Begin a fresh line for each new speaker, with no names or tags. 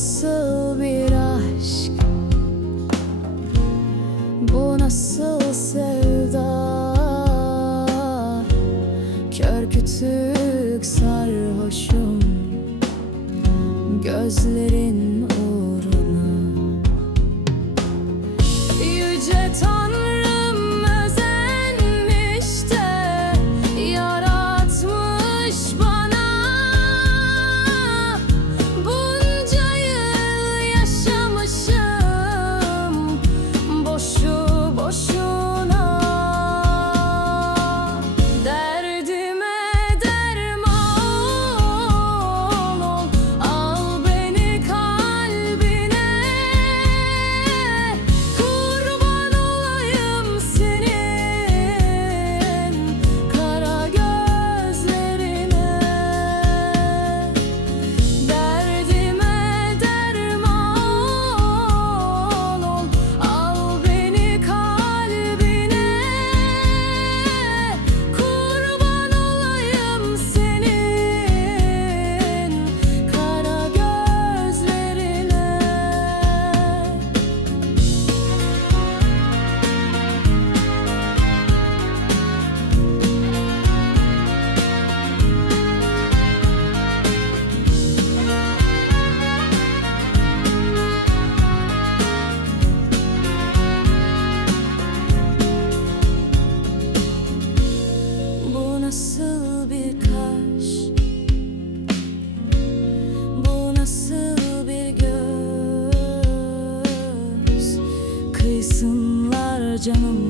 nasıl bir aşk? Bu nasıl sevda? Kör kütük sarhoşum Gözlerin nasıl bir kaş? Bu nasıl bir göz? Kıysınlar canım